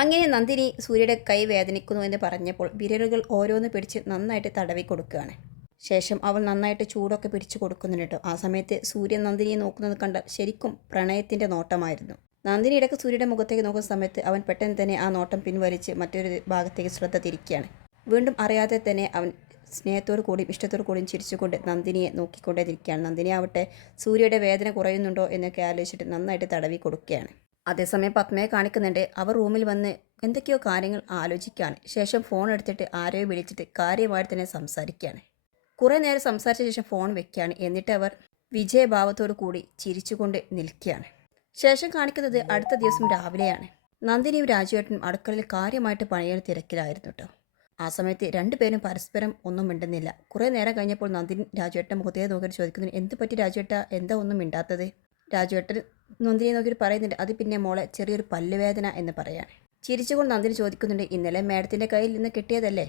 അങ്ങനെ നന്ദിനി സൂര്യയുടെ കൈ വേദനിക്കുന്നു എന്ന് പറഞ്ഞപ്പോൾ വിരലുകൾ ഓരോന്ന് പിടിച്ച് നന്നായിട്ട് തടവി കൊടുക്കുകയാണ്. ശേഷം അവൾ നന്നായിട്ട് ചൂടൊക്കെ പിടിച്ചു കൊടുക്കുന്നുണ്ട് ആ സമയത്ത് സൂര്യൻ നന്ദിനിയെ നോക്കുന്നത് കണ്ടാൽ ശരിക്കും പ്രണയത്തിന്റെ നോട്ടമായിരുന്നു. നന്ദിനി ഇടയ്ക്ക് സൂര്യയുടെ മുഖത്തേക്ക് നോക്കുന്ന സമയത്ത് അവൻ പെട്ടെന്ന് തന്നെ ആ നോട്ടം പിൻവലിച്ച് മറ്റൊരു ഭാഗത്തേക്ക് ശ്രദ്ധ തിരിക്കുകയാണ്. വീണ്ടും അറിയാതെ തന്നെ അവൻ സ്നേഹത്തോടു കൂടിയും ഇഷ്ടത്തോടു കൂടിയും ചിരിച്ചുകൊണ്ട് നന്ദിനിയെ നോക്കിക്കൊണ്ടേയിരിക്കുകയാണ്. നന്ദിനി ആവട്ടെ സൂര്യയുടെ വേദന കുറയുന്നുണ്ടോ എന്നൊക്കെ ആലോചിച്ചിട്ട് നന്നായിട്ട് തടവി കൊടുക്കുകയാണ്. അതേസമയം പത്മയെ കാണിക്കുന്നുണ്ട്. അവർ റൂമിൽ വന്ന് എന്തൊക്കെയോ കാര്യങ്ങൾ ആലോചിക്കുകയാണ് ശേഷം ഫോൺ എടുത്തിട്ട് ആരെയോ വിളിച്ചിട്ട് കാര്യമായിട്ട് തന്നെ സംസാരിക്കുകയാണ് കുറേ നേരം സംസാരിച്ച ശേഷം ഫോൺ വെക്കുകയാണ് എന്നിട്ട് അവർ വിജയഭാവത്തോടു കൂടി ചിരിച്ചുകൊണ്ട് നിൽക്കുകയാണ്. ശേഷം കാണിക്കുന്നത് അടുത്ത ദിവസം രാവിലെയാണ്. നന്ദിനിയും രാജുവേട്ടനും അടുക്കളയിൽ കാര്യമായിട്ട് പണിയുടെ തിരക്കിലായിരുന്നു കേട്ടോ ആ സമയത്ത് രണ്ടുപേരും പരസ്പരം ഒന്നും മിണ്ടുന്നില്ല. കുറേ നേരം കഴിഞ്ഞപ്പോൾ നന്ദിനി രാജുവേട്ടൻ മുഖത്തേ നോക്കി ചോദിക്കുന്നു എന്ത് പറ്റി രാജുവേട്ട? എന്താ ഒന്നും മിണ്ടാത്തത്? രാജുവേട്ടൻ നന്ദിനിയെ നോക്കിയിട്ട് പറയുന്നുണ്ട് അത് പിന്നെ മോളെ ചെറിയൊരു പല്ലുവേദന എന്ന് പറയാണ്. ചിരിച്ചുകൊണ്ട് നന്ദിനി ചോദിക്കുന്നുണ്ട് ഇന്നലെ മാഡത്തിന്റെ കയ്യിൽ നിന്ന് കിട്ടിയതല്ലേ?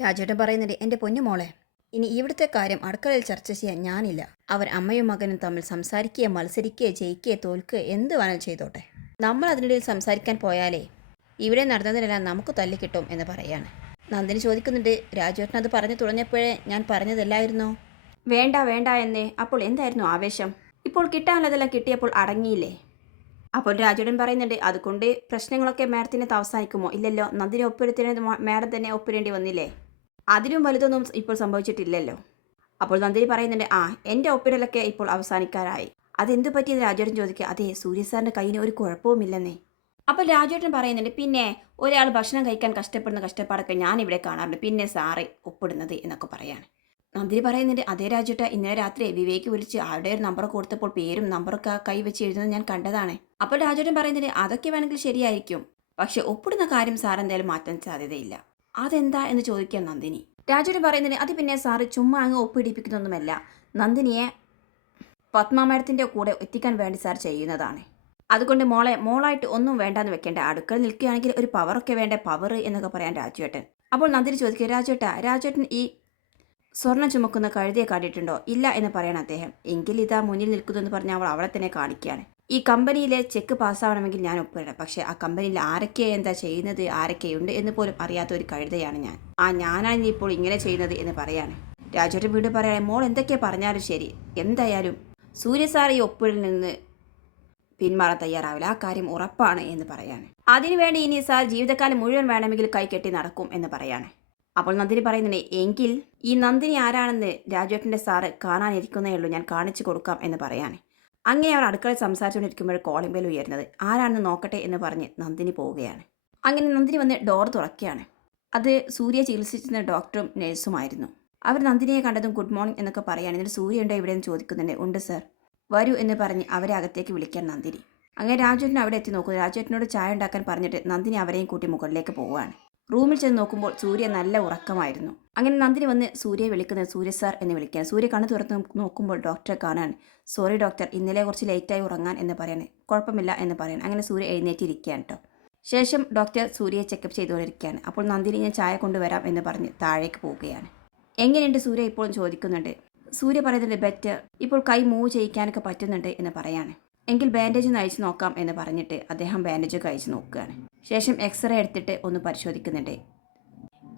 രാജേട്ടൻ പറയുന്നുണ്ട് എന്റെ പൊന്നു മോളെ ഇനി ഇവിടുത്തെ കാര്യം അടുക്കളയിൽ ചർച്ച ചെയ്യാൻ ഞാനില്ല. അവർ അമ്മയും മകനും തമ്മിൽ സംസാരിക്കുകയോ മത്സരിക്കുകയോ ജയിക്കുകയോ തോൽക്കുകയോ എന്ത് വേണം ചെയ്തോട്ടെ. നമ്മൾ അതിനിടയിൽ സംസാരിക്കാൻ പോയാലേ ഇവിടെ നടന്നതിനെല്ലാം നമുക്ക് തല്ലിക്കിട്ടും എന്ന് പറയാണ്. നന്ദിനി ചോദിക്കുന്നുണ്ട് രാജുവേട്ടൻ അത് പറഞ്ഞു തുടങ്ങിയപ്പോഴേ ഞാൻ പറഞ്ഞതല്ലായിരുന്നോ? വേണ്ട വേണ്ട എന്നേ അപ്പോൾ എന്തായിരുന്നു ആവേശം? ഇപ്പോൾ കിട്ടാനുള്ളതെല്ലാം കിട്ടിയപ്പോൾ അടങ്ങിയില്ലേ? അപ്പോൾ രാജുടൻ പറയുന്നുണ്ട് അതുകൊണ്ട് പ്രശ്നങ്ങളൊക്കെ മാഡത്തിന് അവസാനിക്കുമോ? ഇല്ലല്ലോ നന്ദിനെ ഒപ്പിടുത്തിന് മാഡം തന്നെ ഒപ്പിടേണ്ടി വന്നില്ലേ? അതിലും വലുതൊന്നും ഇപ്പോൾ സംഭവിച്ചിട്ടില്ലല്ലോ. അപ്പോൾ നന്ദിനി പറയുന്നുണ്ട് ആ എന്റെ ഒപ്പിടലൊക്കെ ഇപ്പോൾ അവസാനിക്കാറായി. അതെന്തു പറ്റിയത് രാജേട്ടൻ ചോദിക്കുക. അതെ സൂര്യ സാറിന്റെ കയ്യിന് ഒരു കുഴപ്പവുമില്ലെന്നേ അപ്പോൾ രാജേട്ടൻ പറയുന്നുണ്ട് പിന്നെ ഒരാൾ ഭക്ഷണം കഴിക്കാൻ കഷ്ടപ്പെടുന്ന കഷ്ടപ്പാടൊക്കെ ഞാനിവിടെ കാണാറുണ്ട്. പിന്നെ സാറ് ഒപ്പിടുന്നത് എന്നൊക്കെ പറയാണ്. നന്ദിനി പറയുന്നുണ്ട് അതേ രാജുട്ട ഇന്നലെ രാത്രി വിവേക്ക് വിളിച്ച് ആരുടെ ഒരു നമ്പർ കൊടുത്തപ്പോൾ പേരും നമ്പറൊക്കെ കൈ വെച്ച് എഴുതുന്നത് ഞാൻ കണ്ടതാണ്. അപ്പോൾ രാജുട്ടൻ പറയുന്നുണ്ട് അതൊക്കെ വേണമെങ്കിൽ ശരിയായിരിക്കും. പക്ഷെ ഒപ്പിടുന്ന കാര്യം സാർ എന്തായാലും മാറ്റാൻ സാധ്യതയില്ല. അതെന്താ എന്ന് ചോദിക്കാൻ നന്ദിനി. രാജുട്ടൻ പറയുന്നുണ്ട് അത് പിന്നെ സാറ് ചുമ്മാ അങ്ങ് ഒപ്പിടിപ്പിക്കുന്നൊന്നുമല്ല. നന്ദിനിയെ പത്മ മേഡത്തിന്റെ കൂടെ എത്തിക്കാൻ വേണ്ടി സാർ ചെയ്യുന്നതാണ്. അതുകൊണ്ട് മോളെ മോളായിട്ട് ഒന്നും വേണ്ടാന്ന് വെക്കേണ്ട. അടുക്കള നിൽക്കുകയാണെങ്കിൽ ഒരു പവറൊക്കെ വേണ്ട? പവർ എന്നൊക്കെ പറയാൻ രാജുവേട്ടൻ അപ്പോൾ നന്ദിനി ചോദിക്കുക രാജുവേട്ട രാജുവേട്ടൻ ഈ സ്വർണം ചുമക്കുന്ന കഴുതിയെ കാട്ടിയിട്ടുണ്ടോ ഇല്ല എന്ന് പറയണം അദ്ദേഹം. എങ്കിൽ ഇതാ മുന്നിൽ നിൽക്കുന്നെന്ന് പറഞ്ഞ് അവൾ അവളെ തന്നെ കാണിക്കുകയാണ്. ഈ കമ്പനിയിലെ ചെക്ക് പാസ്സാവണമെങ്കിൽ ഞാൻ ഒപ്പിടണം. പക്ഷേ ആ കമ്പനിയിൽ ആരൊക്കെ എന്താ ചെയ്യുന്നത് ആരൊക്കെയുണ്ട് എന്ന് പോലും അറിയാത്ത ഒരു കഴുതയാണ് ഞാൻ. ആ ഞാനാണ് ഇപ്പോൾ ഇങ്ങനെ ചെയ്യുന്നത് എന്ന് പറയാണ്. രാജുവിന്റെ വീട് പറയാൻ മോൾ എന്തൊക്കെ പറഞ്ഞാലും ശരി. എന്തായാലും സൂര്യ സാർ ഈ ഒപ്പിടിൽ നിന്ന് പിന്മാറാൻ തയ്യാറാവില്ല. ആ കാര്യം ഉറപ്പാണ് എന്ന് പറയാണ്. അതിനുവേണ്ടി ഇനി സാർ ജീവിതകാലം മുഴുവൻ വേണമെങ്കിൽ കൈകെട്ടി നടക്കും എന്ന് പറയാണ്. അപ്പോൾ നന്ദിനി പറയുന്നുണ്ട് എങ്കിൽ ഈ നന്ദിനി ആരാണെന്ന് രാജുവേട്ടന്റെ സാറ് കാണാനിരിക്കുന്നേ ഉള്ളൂ. ഞാൻ കാണിച്ചു കൊടുക്കാം എന്ന് പറയാണ്. അങ്ങനെ അവർ അടുക്കളയിൽ സംസാരിച്ചുകൊണ്ടിരിക്കുമ്പോൾ കോളിംഗ് ബെൽ ഉയരുന്നത്. ആരാണെന്ന് നോക്കട്ടെ എന്ന് പറഞ്ഞ് നന്ദിനി പോവുകയാണ്. അങ്ങനെ നന്ദിനി വന്ന് ഡോർ തുറക്കുകയാണ്. അത് സൂര്യ ചികിത്സിച്ചിരുന്ന ഡോക്ടറും നഴ്സുമായിരുന്നു അവർ നന്ദിനിയെ കണ്ടതും ഗുഡ് മോർണിംഗ് എന്നൊക്കെ പറയുകയാണ്. എന്നിട്ട് സൂര്യ ഉണ്ടോ ഇവിടെ എന്ന് ചോദിക്കുന്നുണ്ട്. ഉണ്ട് സർ വരൂ എന്ന് പറഞ്ഞ് അവരെ അകത്തേക്ക് വിളിക്കാൻ നന്ദിനി. അങ്ങനെ രാജുവേട്ടൻ അവിടെ എത്തി നോക്കുന്നു. രാജുവേട്ടനോട് ചായ ഉണ്ടാക്കാൻ പറഞ്ഞിട്ട് നന്ദിനി അവരെയും കൂട്ടി മുകളിലേക്ക് പോവുകയാണ്. റൂമിൽ ചെന്ന് നോക്കുമ്പോൾ സൂര്യ നല്ല ഉറക്കമായിരുന്നു. അങ്ങനെ നന്ദിനി വന്ന് സൂര്യയെ വിളിക്കുന്നത് സൂര്യ സാർ എന്ന് വിളിക്കാൻ. സൂര്യ കണ്ണു തുറന്ന് നോക്കുമ്പോൾ ഡോക്ടറെ കാണാൻ. സോറി ഡോക്ടർ ഇന്നലെ കുറച്ച് ലേറ്റായി ഉറങ്ങാൻ എന്ന് പറയാൻ കുഴപ്പമില്ല എന്ന് പറയാൻ അങ്ങനെ സൂര്യ എഴുന്നേറ്റിരിക്കുകയാണ് കേട്ടോ ശേഷം ഡോക്ടർ സൂര്യയെ ചെക്കപ്പ് ചെയ്തുകൊണ്ടിരിക്കുകയാണ്. അപ്പോൾ നന്ദിനി ഞാൻ ചായ കൊണ്ടുവരാം എന്ന് പറഞ്ഞ് താഴേക്ക് പോവുകയാണ്. എങ്ങനെയുണ്ട് സൂര്യ ഇപ്പോഴും ചോദിക്കുന്നുണ്ട്. സൂര്യ പറയുന്നുണ്ട് ബെറ്റർ ഇപ്പോൾ കൈ മൂവ് ചെയ്യിക്കാനൊക്കെ പറ്റുന്നുണ്ട് എന്ന് പറയാണ്. എങ്കിൽ ബാൻഡേജ് ഒന്ന് അയച്ചു നോക്കാം എന്ന് പറഞ്ഞിട്ട് അദ്ദേഹം ബാൻഡേജൊക്കെ കഴിച്ചു നോക്കുകയാണ്. ശേഷം എക്സ്റേ എടുത്തിട്ട് ഒന്ന് പരിശോധിക്കുന്നുണ്ട്.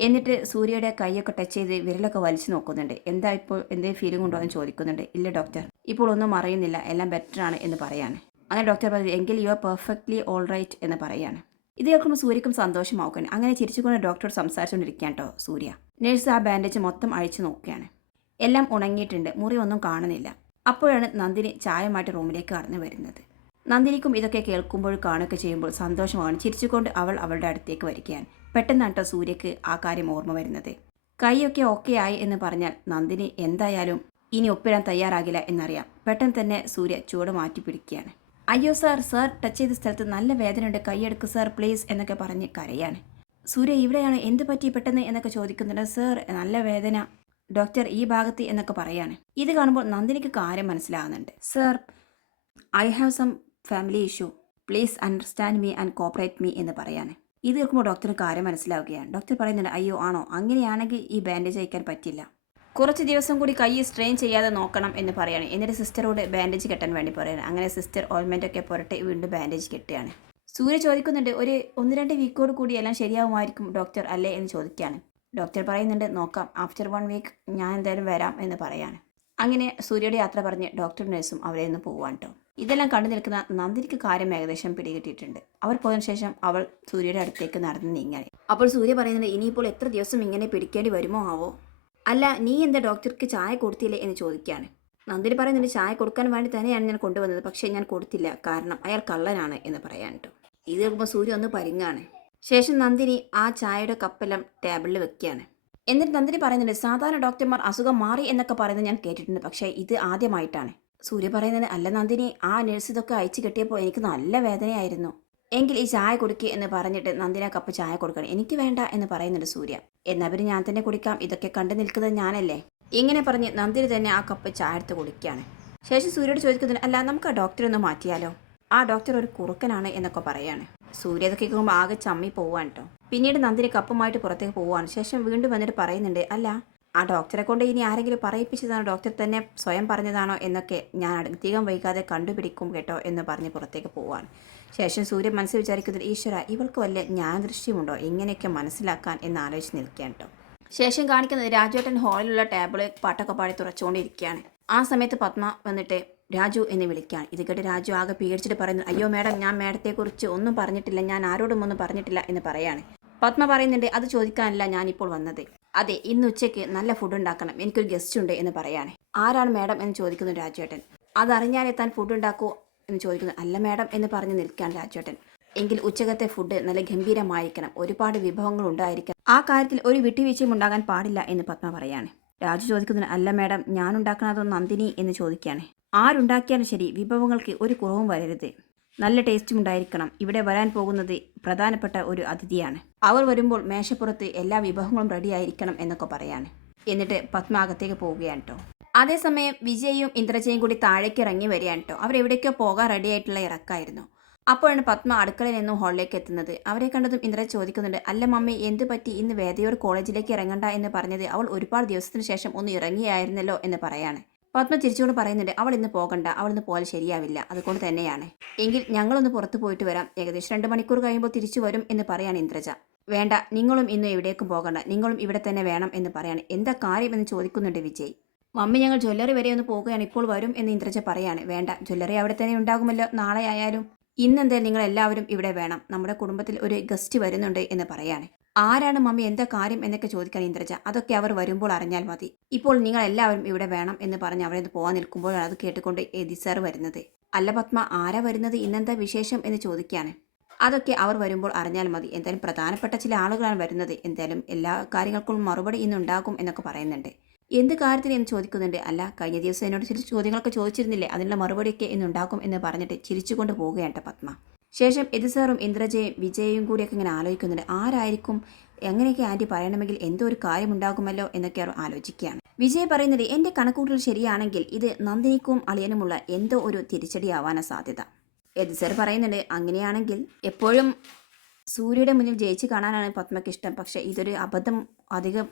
എന്നിട്ട് സൂര്യയുടെ കൈയൊക്കെ ടച്ച് ചെയ്ത് വിരലൊക്കെ വലിച്ചു നോക്കുന്നുണ്ട്. എന്താ ഇപ്പോൾ എന്തേ ഫീലിംഗ് ഉണ്ടോ എന്ന് ചോദിക്കുന്നുണ്ട്. ഇല്ല ഡോക്ടർ ഇപ്പോൾ ഒന്നും അറിയുന്നില്ല. എല്ലാം ബെറ്റർ ആണ് എന്ന് പറയാണ്. അങ്ങനെ ഡോക്ടർ പറഞ്ഞു എങ്കിൽ you are perfectly all right എന്ന് പറയാണ്. ഇത് കേൾക്കുമ്പോൾ സൂര്യക്കും സന്തോഷമാവുകയാണ്. അങ്ങനെ ചിരിച്ചുകൊണ്ട് ഡോക്ടർ സംസാരിച്ചുകൊണ്ടിരിക്കുകയാണ് കേട്ടോ സൂര്യ. നേഴ്സ് ആ ബാൻഡേജ് മൊത്തം അഴിച്ചു നോക്കുകയാണ്. എല്ലാം ഉണങ്ങിയിട്ടുണ്ട്. മുറി ഒന്നും കാണുന്നില്ല. അപ്പോഴാണ് നന്ദിനി ചായമായിട്ട് റൂമിലേക്ക് കടന്നു വരുന്നത്. നന്ദിനിക്കും ഇതൊക്കെ കേൾക്കുമ്പോൾ കാണുകയൊക്കെ ചെയ്യുമ്പോൾ സന്തോഷമാണ്. ചിരിച്ചുകൊണ്ട് അവൾ അവളുടെ അടുത്തേക്ക് വരികയാണ്. പെട്ടെന്നാണ് കേട്ടോ സൂര്യക്ക് ആ കാര്യം ഓർമ്മ വരുന്നത്. കൈയൊക്കെ ഓക്കെ ആയി എന്ന് പറഞ്ഞാൽ നന്ദിനി എന്തായാലും ഇനി ഒപ്പിടാൻ തയ്യാറാകില്ല എന്നറിയാം. പെട്ടെന്ന് തന്നെ സൂര്യ ചൂട് മാറ്റി പിടിക്കുകയാണ്. അയ്യോ സാർ സാർ ടച്ച് ചെയ്ത സ്ഥലത്ത് നല്ല വേദനയുണ്ട് കൈയെടുക്ക് സാർ പ്ലീസ് എന്നൊക്കെ പറഞ്ഞ് കരയാണ്. സൂര്യ ഇവിടെയാണ്? എന്ത് പറ്റി പെട്ടെന്ന്? എന്നൊക്കെ ചോദിക്കുന്നുണ്ട്. സാർ നല്ല വേദന. ഡോക്ടർ ഈ ഭാഗത്ത് എന്നൊക്കെ പറയാണ്. ഇത് കാണുമ്പോൾ നന്ദിനിക്ക് കാര്യം മനസ്സിലാകുന്നുണ്ട്. Sir I have some family issue. Please understand me and cooperate me എന്ന് പറയാണ്. ഇത് കേൾക്കുമ്പോൾ ഡോക്ടറിന് കാര്യം മനസ്സിലാവുകയാണ്. ഡോക്ടർ പറയുന്നുണ്ട് അയ്യോ ആണോ? അങ്ങനെയാണെങ്കിൽ ഈ ബാൻഡേജ് അയക്കാൻ പറ്റില്ല. കുറച്ച് ദിവസം കൂടി കൈ സ്ട്രെയിൻ ചെയ്യാതെ നോക്കണം എന്ന് പറയാണ്. എന്നിട്ട് സിസ്റ്ററോട് ബാൻഡേജ് കെട്ടാൻ വേണ്ടി പറയാണ്. അങ്ങനെ സിസ്റ്റർ ഓൾമെന്റൊക്കെ പുരട്ടി വീണ്ടും ബാൻഡേജ് കെട്ടുകയാണ്. സൂര്യ ചോദിക്കുന്നുണ്ട് ഒരു ഒന്ന് രണ്ട് വീക്കോട് കൂടി എല്ലാം ശരിയാവുമായിരിക്കും ഡോക്ടർ അല്ലേ? എന്ന് ചോദിക്കുകയാണ്. ഡോക്ടർ പറയുന്നുണ്ട് നോക്കാം ആഫ്റ്റർ വൺ വീക്ക് ഞാൻ എന്തായാലും വരാം എന്ന് പറയാണ്. അങ്ങനെ സൂര്യയുടെ യാത്ര പറഞ്ഞ് ഡോക്ടർ നഴ്സും അവരെ നിന്ന് പോവാൻ കേട്ടോ ഇതെല്ലാം കണ്ടു നിൽക്കുന്ന നന്ദിനിക്ക് കാര്യം ഏകദേശം പിടികിട്ടിയിട്ടുണ്ട്. അവർ പോയതിനു ശേഷം അവൾ സൂര്യയുടെ അടുത്തേക്ക് നടന്ന് നീങ്ങാൻ അപ്പോൾ സൂര്യ പറയുന്നുണ്ട് ഇനിയിപ്പോൾ എത്ര ദിവസം ഇങ്ങനെ പിടിക്കേണ്ടി വരുമോ ആവോ? അല്ല നീ എന്താ ഡോക്ടർക്ക് ചായ കൊടുത്തില്ലേ? എന്ന് ചോദിക്കുകയാണ് നന്ദിനി പറയുന്നുണ്ട് ചായ കൊടുക്കാൻ വേണ്ടി തന്നെയാണ് ഞാൻ കൊണ്ടുവന്നത് പക്ഷേ ഞാൻ കൊടുത്തില്ല. കാരണം അയാൾ കള്ളനാണ് എന്ന് പറയാൻ കേട്ടോ ഇത് കേൾക്കുമ്പോൾ സൂര്യ ഒന്ന് പരിങ്ങാണ്. ശേഷം നന്ദിനി ആ ചായയുടെ കപ്പെല്ലാം ടേബിളിൽ വെക്കുകയാണ്. എന്നിട്ട് നന്ദിനി പറയുന്നുണ്ട് സാധാരണ ഡോക്ടർമാർ അസുഖം മാറി എന്നൊക്കെ പറയുന്നത് ഞാൻ കേട്ടിട്ടുണ്ട് പക്ഷേ ഇത് ആദ്യമായിട്ടാണ്. സൂര്യ പറയുന്നത് അല്ല നന്ദിനി ആ നഴ്സ് ഇതൊക്കെ അയച്ചു കിട്ടിയപ്പോൾ എനിക്ക് നല്ല വേദനയായിരുന്നു. എങ്കിൽ ഈ ചായ കുടിക്കുക എന്ന് പറഞ്ഞിട്ട് നന്ദിന കപ്പ് ചായ കൊടുക്കണം എനിക്ക് വേണ്ട എന്ന് പറയുന്നുണ്ട് സൂര്യ. എന്നാ പിന്നെ ഞാൻ തന്നെ കുടിക്കാം ഇതൊക്കെ കണ്ടു നിൽക്കുന്നത് ഞാനല്ലേ. ഇങ്ങനെ പറഞ്ഞ് നന്ദിനി തന്നെ ആ കപ്പ് ചായ എടുത്ത് കുടിക്കുകയാണ്. ശേഷം സൂര്യയോട് ചോദിക്കുന്നുണ്ട് അല്ല നമുക്ക് ആ ഡോക്ടറെ ഒന്ന് മാറ്റിയാലോ? ആ ഡോക്ടർ ഒരു കുറുക്കനാണ് എന്നൊക്കെ പറയാണ്. സൂര്യ അതൊക്കെ കേൾക്കുമ്പോൾ ആകെ ചമ്മി പോവാണ് കേട്ടോ പിന്നീട് നന്ദിനി കപ്പുമായിട്ട് പുറത്തേക്ക് പോവാണ്. ശേഷം വീണ്ടും വന്നിട്ട് പറയുന്നുണ്ട് അല്ല ആ ഡോക്ടറെ കൊണ്ട് ഇനി ആരെങ്കിലും പറയിപ്പിച്ചതാണോ? ഡോക്ടർ തന്നെ സ്വയം പറഞ്ഞതാണോ? എന്നൊക്കെ ഞാൻ അധികം വൈകാതെ കണ്ടുപിടിക്കും കേട്ടോ എന്ന് പറഞ്ഞ് പുറത്തേക്ക് പോവാണ്. ശേഷം സൂര്യൻ മനസ്സിൽ വിചാരിക്കുന്നത് ഈശ്വര ഇവൾക്ക് വല്ല ഞാൻ ദൃശ്യമുണ്ടോ എങ്ങനെയൊക്കെ മനസ്സിലാക്കാൻ? എന്ന് ആലോചിച്ച് നിൽക്കുകയാണ് കേട്ടോ ശേഷം കാണിക്കുന്നത് രാജേട്ടൻ ഹാളിലുള്ള ടേബിൾ പാട്ടൊക്കെ പാടി തുറച്ചുകൊണ്ടിരിക്കുകയാണ്. ആ സമയത്ത് പത്മ വന്നിട്ട് രാജു എന്ന് വിളിക്കുകയാണ് ഇത് കേട്ട് രാജു ആകെ പേടിച്ചിട്ട് പറയുന്നു അയ്യോ മേഡം ഞാൻ മേഡത്തെക്കുറിച്ച് ഒന്നും പറഞ്ഞിട്ടില്ല ഞാൻ ആരോടും ഒന്നും പറഞ്ഞിട്ടില്ല എന്ന് പറയാണ്. പത്മ പറയുന്നുണ്ട് അത് ചോദിക്കാനല്ല ഞാനിപ്പോൾ വന്നത്. അതെ ഇന്ന് ഉച്ചയ്ക്ക് നല്ല ഫുഡ് ഉണ്ടാക്കണം. എനിക്കൊരു ഗസ്റ്റ് ഉണ്ട് എന്ന് പറയാണ്. ആരാണ് മേഡം? എന്ന് ചോദിക്കുന്നു രാജുവേട്ടൻ. അതറിഞ്ഞാലേ താൻ ഫുഡ് ഉണ്ടാക്കൂ എന്ന് ചോദിക്കുന്നു. അല്ല മേഡം എന്ന് പറഞ്ഞ് നിൽക്കുകയാണ് രാജുവേട്ടൻ. എങ്കിൽ ഉച്ചകത്തെ ഫുഡ് നല്ല ഗംഭീരമായിരിക്കണം. ഒരുപാട് വിഭവങ്ങൾ ഉണ്ടായിരിക്കണം. ആ കാര്യത്തിൽ ഒരു വിട്ടുവീഴ്ചയും ഉണ്ടാകാൻ പാടില്ല എന്ന് പത്മ പറയാണ്. രാജു ചോദിക്കുന്നതിന് അല്ല മേഡം ഞാൻ ഉണ്ടാക്കുന്നതോ നന്ദിനി എന്ന് ചോദിക്കുകയാണ് ആരുണ്ടാക്കിയാലും ശരി വിഭവങ്ങൾക്ക് ഒരു കുറവും വരരുത്. നല്ല ടേസ്റ്റും ഉണ്ടായിരിക്കണം. ഇവിടെ വരാൻ പോകുന്നത് പ്രധാനപ്പെട്ട ഒരു അതിഥിയാണ്. അവർ വരുമ്പോൾ മേശപ്പുറത്ത് എല്ലാ വിഭവങ്ങളും റെഡി ആയിരിക്കണം എന്നൊക്കെ പറയാണ്. എന്നിട്ട് പത്മ അകത്തേക്ക് പോവുകയാണ് കേട്ടോ അതേസമയം വിജയും ഇന്ദ്രജയും കൂടി താഴേക്ക് ഇറങ്ങി വരികയാണ് കേട്ടോ അവരെവിടേക്കോ പോകാൻ റെഡി ആയിട്ടുള്ള ഇറക്കായിരുന്നു. അപ്പോഴാണ് പത്മ അടുക്കളയിൽ നിന്നും ഹാളിലേക്ക് എത്തുന്നത്. അവരെ കണ്ടതും ഇന്ദ്ര ചോദിക്കുന്നുണ്ട് അല്ല മമ്മി എന്ത് പറ്റി? ഇന്ന് വേദയോട് കോളേജിലേക്ക് ഇറങ്ങണ്ട എന്ന് പറഞ്ഞത് അവൾ ഒരുപാട് ദിവസത്തിന് ശേഷം ഒന്ന് ഇറങ്ങിയായിരുന്നല്ലോ എന്ന് പറയാണ്. പത്മ ചിരിച്ചുകൊണ്ട് പറയുന്നുണ്ട് അവൾ ഇന്ന് പോകണ്ട അവൾ ഇന്ന് പോലെ ശരിയാവില്ല അതുകൊണ്ട് തന്നെയാണ്. എങ്കിൽ ഞങ്ങളൊന്ന് പുറത്തു പോയിട്ട് വരാം. ഏകദേശം രണ്ട് മണിക്കൂർ കഴിയുമ്പോൾ തിരിച്ചു വരും എന്ന് പറയാണ് ഇന്ദ്രജ. വേണ്ട നിങ്ങളും ഇന്നും എവിടേക്കും പോകണ്ട നിങ്ങളും ഇവിടെ തന്നെ വേണം എന്ന് പറയാണ്. എന്താ കാര്യം എന്ന് ചോദിക്കുന്നുണ്ട് വിജയ്. മമ്മി ഞങ്ങൾ ജ്വല്ലറി വരെ ഒന്ന് പോകുകയാണ് ഇപ്പോൾ വരും എന്ന് ഇന്ദ്രജ പറയാണ്. വേണ്ട ജ്വല്ലറി അവിടെ തന്നെ ഉണ്ടാകുമല്ലോ നാളെ ആയാലും. ഇന്നെന്തേ നിങ്ങൾ എല്ലാവരും ഇവിടെ വേണം. നമ്മുടെ കുടുംബത്തിൽ ഒരു ഗസ്റ്റ് വരുന്നുണ്ട് എന്ന് പറയാണ്. ആരാണ് മമ്മി? എന്താ കാര്യം? എന്നൊക്കെ ചോദിക്കാൻ ഇന്ദ്രജ. അതൊക്കെ അവർ വരുമ്പോൾ അറിഞ്ഞാൽ മതി. ഇപ്പോൾ നിങ്ങൾ എല്ലാവരും ഇവിടെ വേണം എന്ന് പറഞ്ഞ് അവിടെ നിന്ന് പോകാൻ നിൽക്കുമ്പോഴാണ് അത് കേട്ടുകൊണ്ട് എതി സാർ വരുന്നത്. അല്ല പത്മ ആരാ വരുന്നത്? ഇന്നെന്താ വിശേഷം എന്ന് ചോദിക്കുകയാണ് അതൊക്കെ അവർ വരുമ്പോൾ അറിഞ്ഞാൽ മതി. എന്തായാലും പ്രധാനപ്പെട്ട ചില ആളുകളാണ് വരുന്നത്. എന്തായാലും എല്ലാ കാര്യങ്ങൾക്കും മറുപടി ഇന്നുണ്ടാകും എന്നൊക്കെ പറയുന്നുണ്ട്. എന്ത് കാര്യത്തിന് എന്ന് ചോദിക്കുന്നുണ്ട്? അല്ല കഴിഞ്ഞ ദിവസം എന്നോട് ചില ചോദ്യങ്ങളൊക്കെ ചോദിച്ചിരുന്നില്ലേ? അതിനുള്ള മറുപടിയൊക്കെ ഇന്നുണ്ടാകും എന്ന് പറഞ്ഞിട്ട് ചിരിച്ചുകൊണ്ട് പോവുകയാണ് പത്മ. ശേഷം എതി സാറും ഇന്ദ്രജയും വിജയയും കൂടിയൊക്കെ ഇങ്ങനെ ആലോചിക്കുന്നുണ്ട്. ആരായിരിക്കും? എങ്ങനെയൊക്കെ ആന്റി പറയണമെങ്കിൽ എന്തോ ഒരു കാര്യമുണ്ടാകുമല്ലോ എന്നൊക്കെ അവർ ആലോചിക്കുകയാണ്. വിജയ് പറയുന്നത് എന്റെ കണക്കൂട്ടൽ ശരിയാണെങ്കിൽ ഇത് നന്ദിനിക്കും അളിയനുമുള്ള എന്തോ ഒരു തിരിച്ചടിയാവാനാണ് സാധ്യത. എതി സാർ പറയുന്നുണ്ട് അങ്ങനെയാണെങ്കിൽ എപ്പോഴും സൂര്യയുടെ മുന്നിൽ ജയിച്ച് കാണാനാണ് പത്മയ്ക്ക് ഇഷ്ടം. പക്ഷേ ഇതൊരു അബദ്ധം അധികം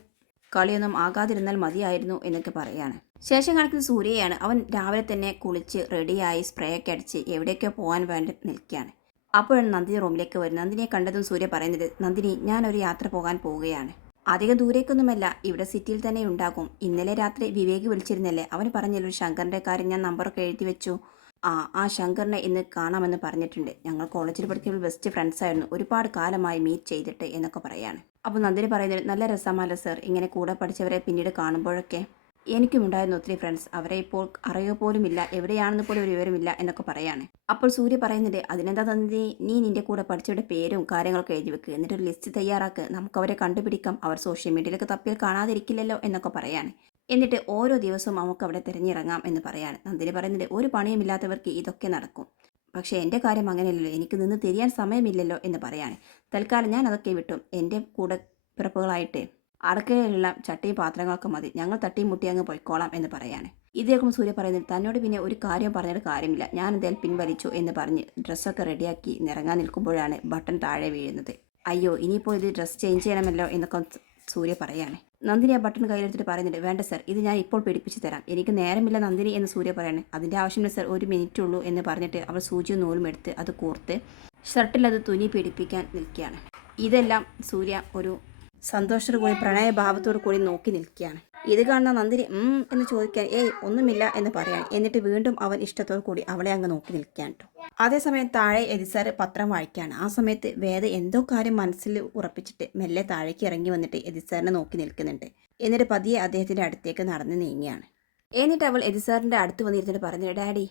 കളിയൊന്നും ആകാതിരുന്നാൽ മതിയായിരുന്നു എന്നൊക്കെ പറയാണ്. ശേഷം കാണിക്കുന്ന സൂര്യയാണ്. അവൻ രാവിലെ തന്നെ കുളിച്ച് റെഡിയായി സ്പ്രേ ഒക്കെ അടിച്ച് എവിടെയൊക്കെ പോകാൻ വേണ്ടി നിൽക്കുകയാണ്. അപ്പോഴാണ് നന്ദിനി റൂമിലേക്ക് വരുന്നത്. നന്ദിനിയെ കണ്ടതും സൂര്യ പറയുന്നത് നന്ദിനി ഞാനൊരു യാത്ര പോകാൻ പോവുകയാണ്. അധികം ദൂരേക്കൊന്നുമല്ല ഇവിടെ സിറ്റിയിൽ തന്നെ ഉണ്ടാകും. ഇന്നലെ രാത്രി വിവേക് വിളിച്ചിരുന്നല്ലേ? അവന് പറഞ്ഞല്ലോ ശങ്കറിന്റെ കാര്യം ഞാൻ നമ്പറൊക്കെ എഴുതി വെച്ചു. ആ ആ ശങ്കറിനെ ഇന്ന് കാണാമെന്ന് പറഞ്ഞിട്ടുണ്ട്. ഞങ്ങൾ കോളേജിൽ പഠിക്കുമ്പോൾ ബെസ്റ്റ് ഫ്രണ്ട്സ് ആയിരുന്നു. ഒരുപാട് കാലമായി മീറ്റ് ചെയ്തിട്ട് എന്നൊക്കെ പറയാണ്. അപ്പോൾ നന്ദിനി പറയുന്നത് നല്ല രസമല്ല സർ. ഇങ്ങനെ കൂടെ പഠിച്ചവരെ പിന്നീട് കാണുമ്പോഴൊക്കെ. എനിക്കും ഉണ്ടായിരുന്നു ഒത്തിരി ഫ്രണ്ട്സ് അവരെ ഇപ്പോൾ അറിയോ പോലുമില്ല. എവിടെയാണെന്ന് പോലും ഒരു വിവരമില്ല എന്നൊക്കെ പറയാണ്. അപ്പോൾ സൂര്യ പറയുന്നുണ്ട് അതിനെന്താ തന്നെ നീ നിന്റെ കൂടെ പഠിച്ചവരുടെ പേരും കാര്യങ്ങളൊക്കെ എഴുതി വെക്കുക എന്നിട്ട് ഒരു ലിസ്റ്റ് തയ്യാറാക്ക്. നമുക്ക് അവരെ കണ്ടുപിടിക്കാം. അവർ സോഷ്യൽ മീഡിയയിലൊക്കെ തപ്പിൽ കാണാതിരിക്കില്ലല്ലോ എന്നൊക്കെ പറയാണ്. എന്നിട്ട് ഓരോ ദിവസവും നമുക്ക് അവിടെ തിരഞ്ഞിറങ്ങാം എന്ന് പറയാണ്. നന്ദിനി പറയുന്നുണ്ട് ഒരു പണിയുമില്ലാത്തവർക്ക് ഇതൊക്കെ നടക്കും. പക്ഷേ എന്റെ കാര്യം അങ്ങനെയല്ലല്ലോ. എനിക്ക് നിന്ന് തിരിയാൻ സമയമില്ലല്ലോ എന്ന് പറയാണ്. തൽക്കാലം ഞാൻ അതൊക്കെ വിട്ടു. എന്റെ കൂടെ പിറപ്പുകളായിട്ട് അടുക്കളയിലുള്ള ചട്ടിയും പാത്രങ്ങളൊക്കെ മതി. ഞങ്ങൾ തട്ടിയും മുട്ടി അങ്ങ് പൊയ്ക്കോളാം എന്ന് പറയാണ്. ഇതേക്കും സൂര്യ പറയുന്നത് തന്നോട് പിന്നെ ഒരു കാര്യം പറഞ്ഞിട്ട് കാര്യമില്ല. ഞാൻ എന്തായാലും പിൻവലിച്ചു എന്ന് പറഞ്ഞ് ഡ്രസ്സൊക്കെ റെഡിയാക്കി നിറങ്ങാൻ നിൽക്കുമ്പോഴാണ് ബട്ടൺ താഴെ വീഴുന്നത്. അയ്യോ ഇനിയിപ്പോൾ ഇത് ഡ്രസ്സ് ചേഞ്ച് ചെയ്യണമല്ലോ എന്നൊക്കെ സൂര്യ പറയാണ്. നന്ദിനി ആ ബട്ടൺ കയ്യിലെടുത്തിട്ട് പറയുന്നുണ്ട് വേണ്ട സർ ഇത് ഞാൻ ഇപ്പോൾ പിടിപ്പിച്ച് തരാം. എനിക്ക് നേരമില്ല നന്ദിനി എന്ന് സൂര്യ പറയാണ്. അതിന്റെ ആവശ്യമില്ല സർ ഒരു മിനിറ്റ് ഉള്ളൂ എന്ന് പറഞ്ഞിട്ട് അവൾ സൂചിയും നൂലും എടുത്ത് അത് കോർത്ത് ഷർട്ടിൽ അത് തുനി പിടിപ്പിക്കാൻ നിൽക്കുകയാണ്. ഇതെല്ലാം സൂര്യ ഒരു സന്തോഷത്തോടു കൂടി പ്രണയഭാവത്തോടു കൂടി നോക്കി നിൽക്കുകയാണ്. ഇത് കാണുന്ന നന്ദിനി എന്ന് ചോദിക്കാൻ ഏയ് ഒന്നുമില്ല എന്ന് പറയാൻ എന്നിട്ട് വീണ്ടും അവൻ ഇഷ്ടത്തോടു കൂടി അവളെ അങ്ങ് നോക്കി നിൽക്കുകയാണ് കേട്ടോ അതേസമയം താഴെ എതിസാർ പത്രം വായിക്കുകയാണ്. ആ സമയത്ത് വേദ എന്തോ കാര്യം മനസ്സിൽ ഉറപ്പിച്ചിട്ട് മെല്ലെ താഴേക്ക് ഇറങ്ങി വന്നിട്ട് എതിസാറിനെ നോക്കി നിൽക്കുന്നുണ്ട്. എന്നിട്ട് പതിയെ അദ്ദേഹത്തിന്റെ അടുത്തേക്ക് നടന്ന് നീങ്ങിയാണ് എന്നിട്ട് അവൾ എതിസാറിന്റെ അടുത്ത് വന്നിരുന്നിട്ട് പറഞ്ഞു ഡാഡി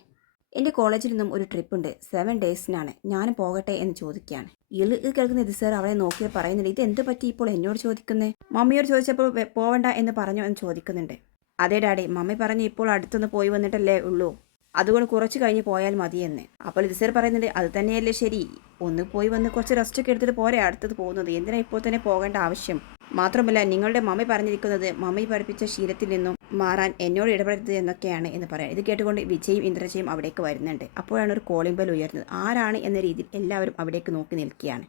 എന്റെ കോളേജിൽ നിന്നും ഒരു ട്രിപ്പ് ഉണ്ട് സെവൻ ഡേയ്സിനാണ് ഞാൻ പോകട്ടെ എന്ന് ചോദിക്കുകയാണ്. ഇൾ ഇത് കേൾക്കുന്ന ഇത് സാർ അവളെ നോക്കി പറയുന്നില്ല. ഇത് എന്ത് പറ്റി ഇപ്പോൾ എന്നോട് ചോദിക്കുന്നേ? മമ്മിയോട് ചോദിച്ചപ്പോൾ പോവണ്ട എന്ന് പറഞ്ഞു എന്ന് ചോദിക്കുന്നുണ്ട്. അതെ ഡാഡി. മമ്മി പറഞ്ഞു ഇപ്പോൾ അടുത്തൊന്ന് പോയി വന്നിട്ടല്ലേ ഉള്ളൂ. അതുകൊണ്ട് കുറച്ച് കഴിഞ്ഞ് പോയാൽ മതിയെന്ന്. അപ്പോൾ ഇത് സാർ പറയുന്നുണ്ട് അത് തന്നെയല്ലേ ശരി. ഒന്ന് പോയി വന്ന് കുറച്ച് റെസ്റ്റ് ഒക്കെ എടുത്തിട്ട് പോരെ അടുത്തത് പോകുന്നത്. എന്തിനാ ഇപ്പോൾ തന്നെ പോകേണ്ട ആവശ്യം? മാത്രമല്ല നിങ്ങളുടെ മമ്മി പറഞ്ഞിരിക്കുന്നത് മമ്മി പഠിപ്പിച്ച ശീലത്തിൽ നിന്നും മാറാൻ എന്നോട് ഇടപെടരുത് എന്നൊക്കെയാണ് എന്ന് പറയാം ഇത് കേട്ടുകൊണ്ട് വിജയും ഇന്ദ്രജയും അവിടേക്ക് വരുന്നുണ്ട്. അപ്പോഴാണ് ഒരു കോളിംഗ് ബെൽ ഉയർന്നത്. ആരാണ് എന്ന രീതിയിൽ എല്ലാവരും അവിടേക്ക് നോക്കി നിൽക്കുകയാണ്.